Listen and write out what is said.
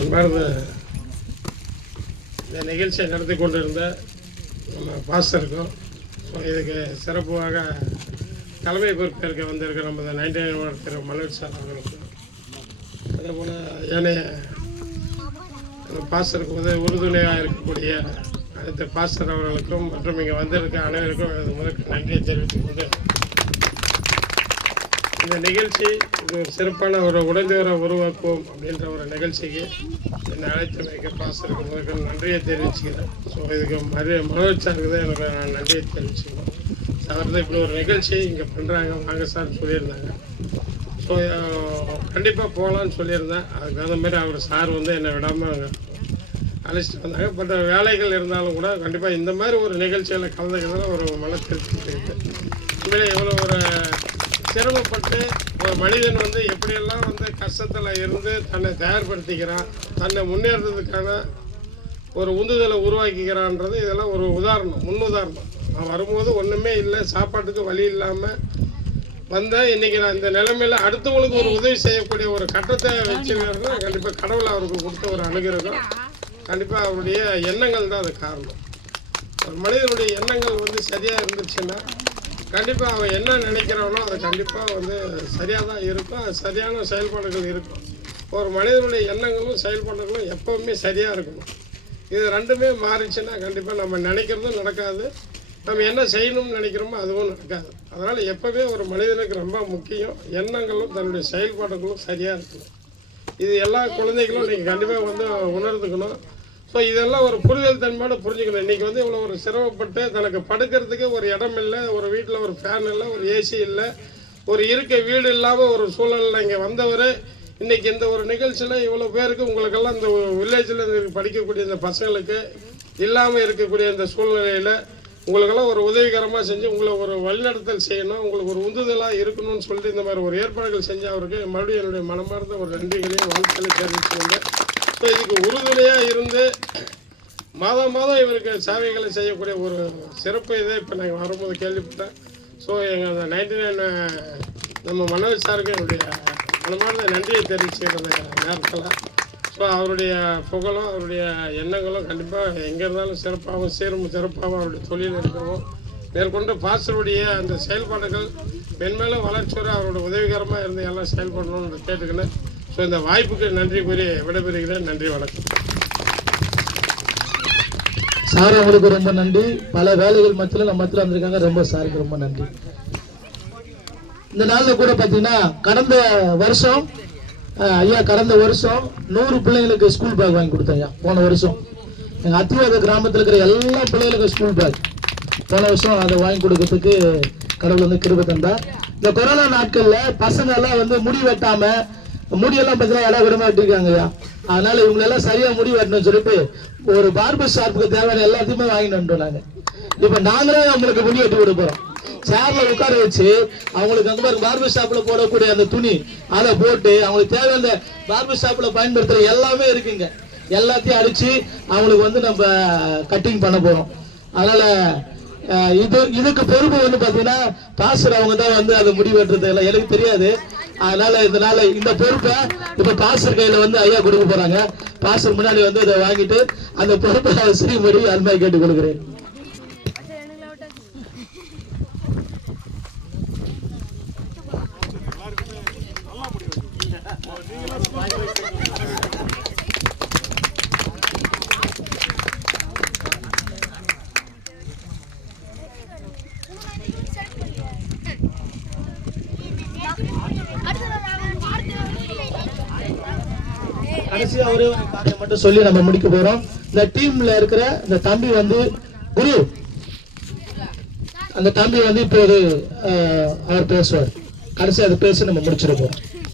அன்பார்ந்த இந்த நிகழ்ச்சியை நடத்தி கொண்டிருந்த நம்ம பாஸ்டருக்கும் இதுக்கு சிறப்பாக தலைமை பொறுப்பேற்க வந்திருக்கிற நம்ம 99 திரு மலர் சார் அவர்களுக்கும் அதே போல் ஏனைய பாஸ்டருக்கு உறுதுணையாக இருக்கக்கூடிய அடுத்த பாஸ்டர் அவர்களுக்கும் மற்றும் இங்கே வந்திருக்க அனைவருக்கும் முதற்கு நன்றியை தெரிவித்துக் கொண்டு இந்த நிகழ்ச்சி இது ஒரு சிறப்பான ஒரு உடன்தேரை உருவாக்குவோம் அப்படின்ற ஒரு நிகழ்ச்சிக்கு என்னை அழைத்து வைக்க பாஸ்டருக்கு முதற்கு நன்றியை தெரிவிச்சுக்கிறேன். ஸோ இதுக்கு மனோஜ் சாருக்கு தான் எனக்கு நான் நன்றியை தெரிவிச்சுக்கிறேன். சார் தான் இப்படி ஒரு நிகழ்ச்சி இங்கே பண்ணுறாங்க வாங்க சார் சொல்லியிருந்தாங்க. ஸோ கண்டிப்பாக போகலான்னு சொல்லியிருந்தேன். அதுக்கு தகுந்த மாதிரி அவர் சார் என்னை விடாமல் அழைச்சிட்டு வந்தாங்க. பட் வேலைகள் இருந்தாலும் கூட கண்டிப்பாக இந்த மாதிரி ஒரு நிகழ்ச்சியில் கலந்துக்கிறதுல ஒரு மன திருப்தி இருக்குது. உண்மையிலே எவ்வளோ ஒரு சிரமப்பட்டு ஒரு மனிதன் எப்படியெல்லாம் கஷ்டத்தில் இருந்து தன்னை தயார்படுத்திக்கிறான், தன்னை முன்னேறதுக்கான ஒரு உந்துதலை உருவாக்கிக்கிறான்றது இதெல்லாம் ஒரு உதாரணம், முன்னுதாரணம். நான் வரும்போது ஒன்றுமே இல்லை, சாப்பாட்டுக்கு வழி இல்லாமல் வந்தேன். இன்றைக்கி நான் இந்த நிலைமையில் அடுத்தவங்களுக்கு ஒரு உதவி செய்யக்கூடிய ஒரு கட்டத்தை வச்சுருக்காருன்னா கண்டிப்பாக கடவுள் அவருக்கு கொடுத்த ஒரு அனுகிரகம். கண்டிப்பாக அவருடைய எண்ணங்கள் தான் அது காரணம். ஒரு மனிதனுடைய எண்ணங்கள் சரியாக இருந்துச்சுன்னா கண்டிப்பாக அவன் என்ன நினைக்கிறானோ அது கண்டிப்பாக சரியாக தான் இருக்கும். அது சரியான செயல்பாடுகள் இருக்கும். ஒரு மனிதனுடைய எண்ணங்களும் செயல்பாடுகளும் எப்போவுமே சரியாக இருக்கணும். இது ரெண்டுமே மாறிச்சுன்னா கண்டிப்பாக நம்ம நினைக்கிறதும் நடக்காது, நம்ம என்ன செய்யணும்னு நினைக்கிறோமோ அதுவும் நடக்காது. அதனால் எப்போவுமே ஒரு மனிதனுக்கு ரொம்ப முக்கியம் எண்ணங்களும் தன்னுடைய செயல்பாடுகளும் சரியாக இருக்கணும். இது எல்லா குழந்தைகளும் நீங்கள் கண்டிப்பாக உணர்ந்துக்கணும். ஸோ இதெல்லாம் ஒரு புரிதல் தன்மையோட புரிஞ்சுக்கணும். இன்றைக்கி இவ்வளோ ஒரு சிரமப்பட்டு தனக்கு படுக்கிறதுக்கு ஒரு இடம் இல்லை, ஒரு வீட்டில் ஒரு ஃபேன் இல்லை, ஒரு ஏசி இல்லை, ஒரு இருக்க வீடு இல்லாமல் ஒரு சூழலில் இங்கே வந்தவர் இன்றைக்கி இந்த ஒரு நிகழ்ச்சியில் இவ்வளோ பேருக்கு உங்களுக்கெல்லாம் இந்த வில்லேஜில் படிக்கக்கூடிய இந்த பசங்களுக்கு இல்லாமல் இருக்கக்கூடிய இந்த சூழ்நிலையில் உங்களுக்கெல்லாம் ஒரு உதவிகரமாக செஞ்சு உங்களை ஒரு வழிநடத்தல் செய்யணும், உங்களுக்கு ஒரு உந்துதலாக இருக்கணும்னு சொல்லிட்டு இந்த மாதிரி ஒரு ஏற்பாடுகள் செஞ்ச அவருக்கு மறுபடியும் என்னுடைய மனமார்ந்த ஒரு நன்றிகளையும் வாழ்த்துக்களையும் தெரிவிச்சுக்கொண்டு ஸோ இதுக்கு உறுதுணையாக இருந்து மாதம் இவருக்கு சேவைகளை செய்யக்கூடிய ஒரு சிறப்பு இதை இப்போ நாங்கள் வரும்போது கேள்விப்பட்டேன். ஸோ எங்கள் அந்த 99 நம்ம மனோஜ் சாருக்கு என்னுடைய மனமார்ந்த நன்றியை தெரிவிச்சுக்கிற நேரத்தில் ஸோ அவருடைய புகழும் அவருடைய எண்ணங்களும் கண்டிப்பாக எங்கே இருந்தாலும் சிறப்பாகவும் அவருடைய தொழில் இருக்கவும் மேற்கொண்டு பாஸ்டருடைய அந்த செயல்பாடுகள் மென்மேலும் வளர்ச்சியோடு அவருடைய உதவிகரமாக இருந்து எல்லாம் செயல்படணும்னு கேட்டுக்கினேன். ஸோ இந்த வாய்ப்புக்கு நன்றி கூறி விடைபெறுகிறேன். நன்றி, வணக்கம். சார் அவங்களுக்கு ரொம்ப நன்றி. பல வேலைகள் மத்தியில் நம்ம மத்தியில் வந்திருக்காங்க. ரொம்ப சாருக்கு ரொம்ப நன்றி. இந்த நாளில் கூட பார்த்தீங்கன்னா கடந்த வருஷம் 100 பிள்ளைங்களுக்கு ஸ்கூல் பேக் வாங்கி கொடுத்தேன் ஐயா. போன வருஷம் எங்கள் அத்திவாத கிராமத்தில் இருக்கிற எல்லா பிள்ளைகளுக்கும் ஸ்கூல் பேக் போன வருஷம் அதை வாங்கி கொடுக்கறதுக்கு கடவுள் கிருபை தந்தார். இந்த கொரோனா நாட்களில் பசங்க எல்லாம் முடி வெட்டாம முடியெல்லாம் பார்த்தீங்கன்னா இடம் விடமா வெட்டிருக்காங்க ஐயா. அதனால இவங்களெல்லாம் சரியா முடி வெட்டணும்னு சொல்லிட்டு ஒரு பார்பர் ஷாப்புக்கு தேவையான எல்லாத்தையுமே வாங்கிட்டு வந்துட்டோம் நாங்கள். இப்போ நாங்களே அவங்களுக்கு முடி வெட்டி கொடுப்போம். சேர்ல உட்கார வச்சு அவங்களுக்கு அந்த மாதிரி பார்பர் ஷாப்ல போடக்கூடிய அந்த துணி அதை போட்டு அவங்களுக்கு தேவையான பார்பர் ஷாப்ல பயன்படுத்துற எல்லாமே இருக்குங்க. எல்லாத்தையும் அடிச்சு அவங்களுக்கு நம்ம கட்டிங் பண்ண போறோம். அதனால இதுக்கு பொறுப்பு பாத்தீங்கன்னா பாஸ்டர் அவங்க தான் அதை முடி வெட்டுறது எல்லாம் எனக்கு தெரியாது. அதனால இந்த பொறுப்பை இப்ப பாஸ்டர் கையில ஐயா கொடுக்க போறாங்க. பாஸ்டர் முன்னாடி இதை வாங்கிட்டு அந்த பொறுப்பை ஸ்ரீமதி அன்பாய் கேட்டுக் கொடுக்கிறேன். கடைசியா ஒரே ஒரு காரியம் மட்டும் சொல்லி நம்ம முடிக்க போறோம். இந்த டீம்ல இருக்கிற இந்த தம்பி குரு, அந்த தம்பி இப்போது அவர் பேசுவார். கடைசி அதை பேசி நம்ம முடிச்சிருக்கோம்.